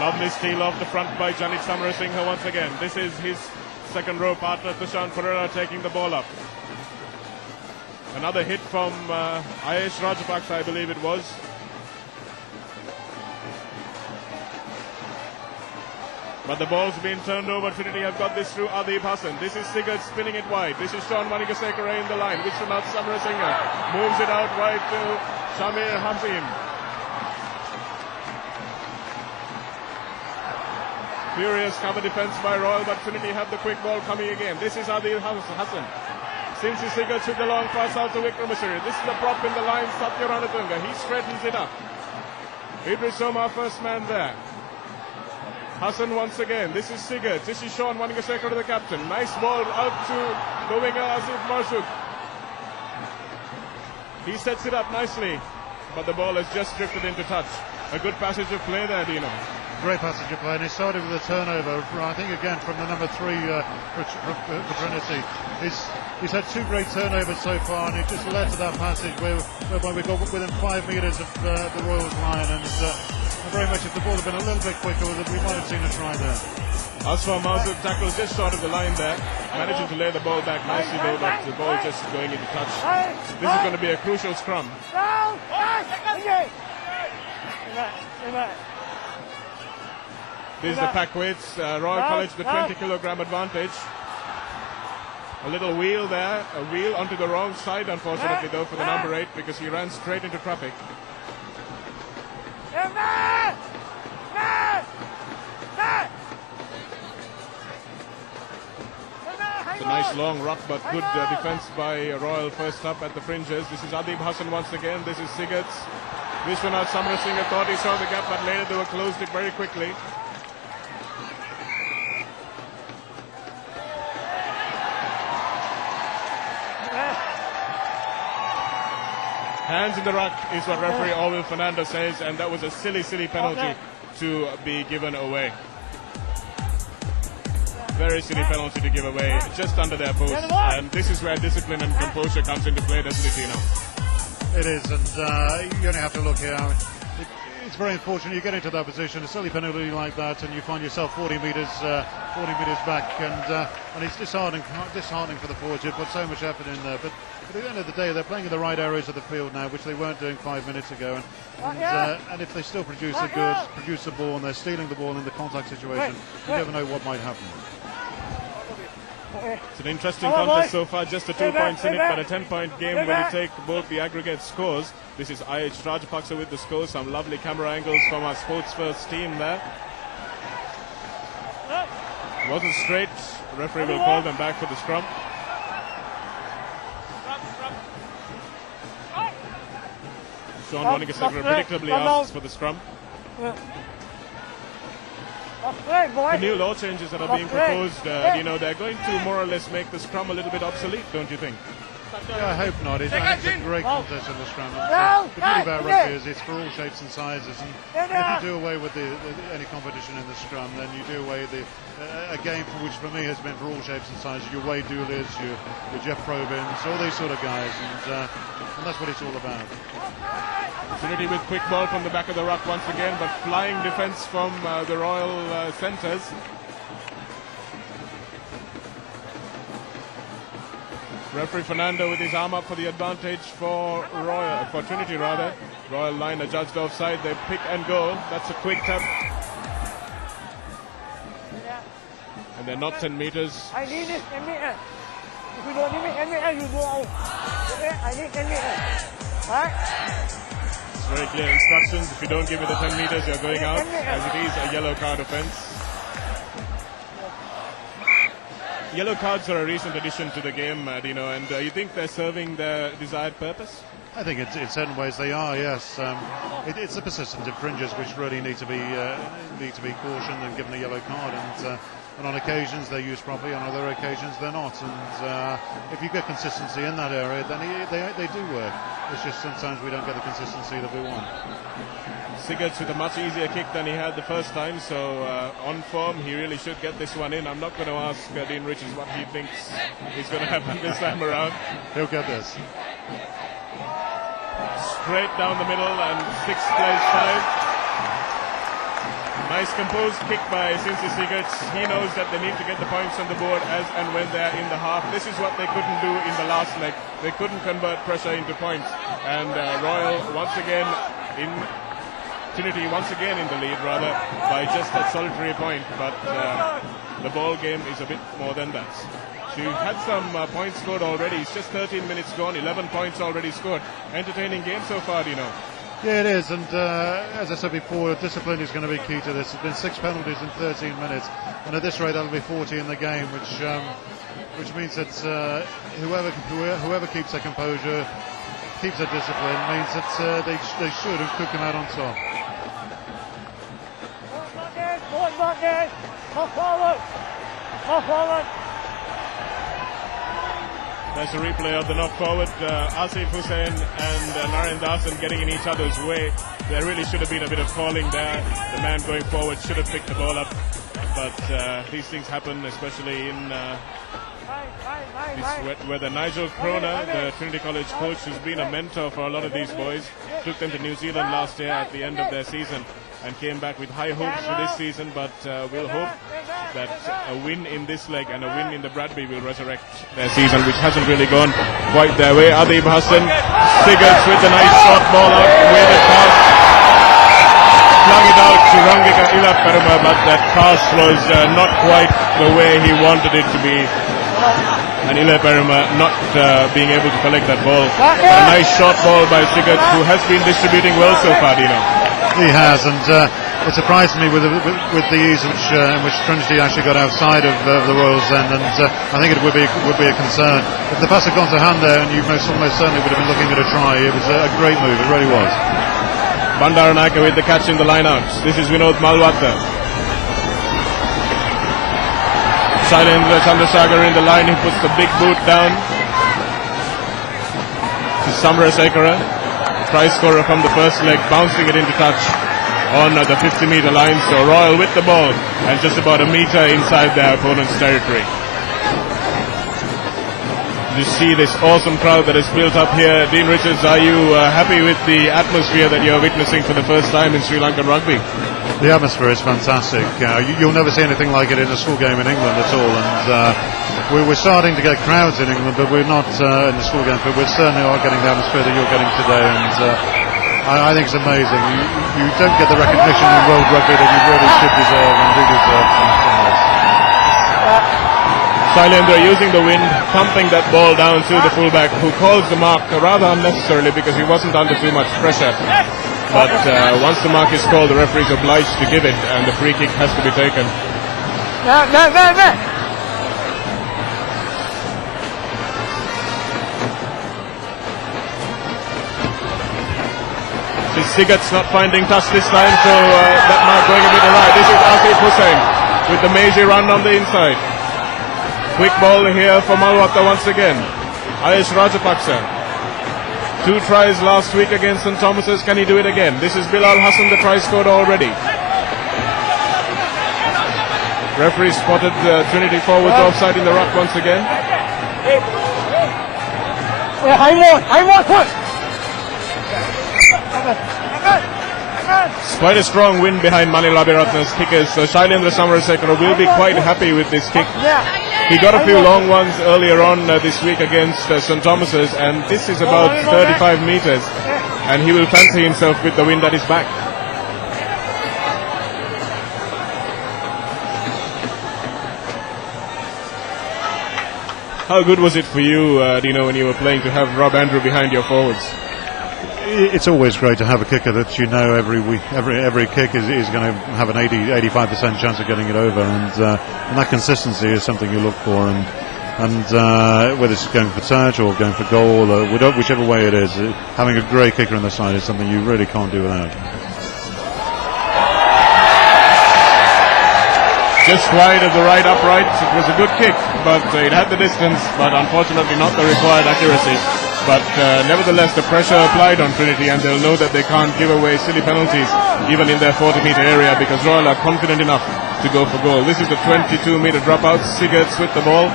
Lovely steal off the front by Janik Samarasinghe once again. This is his second row partner, Tushan Pereira, taking the ball up. Another hit from Ayesh Rajapaksa, I believe it was. But the ball's been turned over. Trinity have got this through Adib Hassan. This is Sigurd spinning it wide. This is Sean Manigasekara in the line. Vishwanath Samarasinghe moves it out wide to Shamir Hasim. Furious cover defense by Royal, but Trinity have the quick ball coming again. This is Adil Hassan. Simsi Sigurd took the long pass out to Vikramasuri. This is the prop in the line, Satya Ranatunga. He straightens it up. Idris Omar, first man there. Hassan once again. This is Sigurd. This is Sean Manigasekara, the captain. Nice ball out to the winger Asif Marshuk. He sets it up nicely, but the ball has just drifted into touch. A good passage of play there, Dino. Great passage of play, and he started with a turnover, I think again from the number 3 for Trinity. He's had 2 great turnovers so far, and he just led to that passage whereby we got within 5 metres of the Royals line, and very much if the ball had been a little bit quicker, we might have seen a try there. Asfar Mazud tackles just short of the line there, managing to lay the ball back nicely though, but the ball just going into touch. This is going to be a crucial scrum. This is the pack weights, Royal College, the 20 kilogram advantage. A little wheel there, a wheel onto the wrong side unfortunately though for the number 8 because he ran straight into traffic. It's a nice long rock but good defense by Royal first up at the fringes. This is Adib Hassan once again, this is Sigurds. Vishwanath Samarasinghe thought he saw the gap but later they were closed it very quickly. Hands in the ruck is what referee Orville Fernando says, and that was a silly penalty to be given away. Very silly penalty to give away, just under their post, and this is where discipline and composure comes into play, doesn't it, Tino? It is, and you only have to look here. It's very unfortunate you get into that position, a silly penalty like that, and you find yourself 40 metres back, and it's disheartening for the forwards. You put so much effort in there, but at the end of the day, they're playing in the right areas of the field now, which they weren't doing 5 minutes ago. And if they still produce the goods, produce the ball, and they're stealing the ball in the contact situation, you never know what might happen. It's an interesting contest so far, just a 2 points in it, but a 10-point game when you take both the aggregate scores. This is Ayesh Rajapaksa with the score, some lovely camera angles from our Sports First team there. Wasn't straight, the referee will call them back for the scrum. Sean Manigasekara predictably asks for the scrum. The new law changes that are being proposed, they're going to more or less make the scrum a little bit obsolete, don't you think? Yeah, I hope not. I think it's a great contest in the scrum. The beauty about rugby is it's for all shapes and sizes, and if you do away with any competition in the scrum, then you do away with a game for which for me has been for all shapes and sizes. Your Wade Dooley's, your Jeff Probins, all these sort of guys, and that's what it's all about. Trinity with quick ball from the back of the ruck once again, but flying defense from the Royal centres. Referee Fernando with his arm up for the advantage for Trinity rather. Royal line adjudged offside. They pick and go. That's a quick tap. And they're not 10 metres. I need it 10 metres. If you don't give me 10 metres, you go out. Okay? I need 10 metres. Right? It's very clear instructions. If you don't give me the 10 metres, you're going out, as it is a yellow card offence. Yellow cards are a recent addition to the game, Dino, and you think they're serving their desired purpose? I think in certain ways they are, yes. It's the persistent infringers which really need to be cautioned and given a yellow card, and on occasions they're used properly, on other occasions they're not. And if you get consistency in that area, then they do work. It's just sometimes we don't get the consistency that we want. Sigurds with a much easier kick than he had the first time, so on form he really should get this one in. I'm not going to ask Dean Richards what he thinks is going to happen this time around. He'll get this. Straight down the middle and 6 plays 5. Nice composed kick by Cincy Sigurds. He knows that they need to get the points on the board as and when they're in the half. This is what they couldn't do in the last leg. They couldn't convert pressure into points. And Royal once again in Trinity once again in the lead rather by just that solitary point. But the ball game is a bit more than that. She had some points scored already. It's just 13 minutes gone, 11 points already scored. Entertaining game so far, Dino. Yeah, it is, and as I said before, discipline is going to be key to this. There's been 6 penalties in 13 minutes, and at this rate that'll be 40 in the game, which means that whoever keeps their composure, keeps their discipline, means that they should and could come out on top. More forward. There's a replay of the knock forward. Asif Hussain and Naren Dasan getting in each other's way. There really should have been a bit of calling there. The man going forward should have picked the ball up. But these things happen, especially in this wet weather. Nigel Kroner, the Trinity College coach, who's been a mentor for a lot of these boys, took them to New Zealand last year at the end of their season and came back with high hopes for this season, but we'll hope that a win in this leg and a win in the Bradby will resurrect their season, which hasn't really gone quite their way. Adib Hassan, Sigurds with a nice short ball out, with a pass, flung it out to Rangika Ilaparuma, but that pass was not quite the way he wanted it to be. And Ilaparuma not being able to collect that ball. But a nice short ball by Sigurds, who has been distributing well so far, Dino. He has, and it surprised me with the ease in which Trinity actually got outside of the Royals then, and I think it would be a concern. If the pass had gone to hand there, and you almost certainly would have been looking at a try. It was a great move, it really was. Bandaranaike with the catch in the line-out. This is Vinod Malwatta. Shailendra Chandrasagar in the line, he puts the big boot down to Samarasekara, try scorer from the first leg, bouncing it into touch on the 50-meter line. So Royal with the ball and just about a meter inside their opponent's territory. You see this awesome crowd that is built up here. Dean Richards, are you happy with the atmosphere that you're witnessing for the first time in Sri Lankan rugby? The atmosphere is fantastic. You'll never see anything like it in a school game in England at all. And we're starting to get crowds in England, but we're not in the school games. But we certainly are getting the atmosphere that you're getting today. And I think it's amazing. You don't get the recognition in world rugby that you really should deserve and do deserve from this. Shailendra using the wind, pumping that ball down to the fullback, who calls the mark rather unnecessarily because he wasn't under too much pressure. But once the mark is called, the referee is obliged to give it, and the free kick has to be taken. Sigurds not finding touch this time, so that mark going a bit awry. This is Asif Hussain with the Meiji run on the inside. Quick ball here for Malwatta once again. Ayush Rajapaksa. 2 tries last week against St. Thomas's. Can he do it again? This is Bilal Hassan, the try scored already. Referee spotted Trinity forwards offside in the ruck once again. It's quite a strong wind behind Mani Labiratna's kickers, so Shailendra Samarasekara will be quite happy with this kick. He got a few long ones earlier on this week against St. Thomas's, and this is about 35 meters, and he will fancy himself with the wind at his back. How good was it for you, Dino, when you were playing, to have Rob Andrew behind your forwards? It's always great to have a kicker that you know every week, every kick is going to have an 85% chance of getting it over, and that consistency is something you look for, and whether it's going for touch or going for goal, or whichever way it is, having a great kicker on the side is something you really can't do without. Just wide of the right upright. It was a good kick, but it had the distance, but unfortunately not the required accuracy. But nevertheless, the pressure applied on Trinity, and they'll know that they can't give away silly penalties even in their 40-meter area, because Royal are confident enough to go for goal. This is the 22-meter dropout. Sigurds with the ball.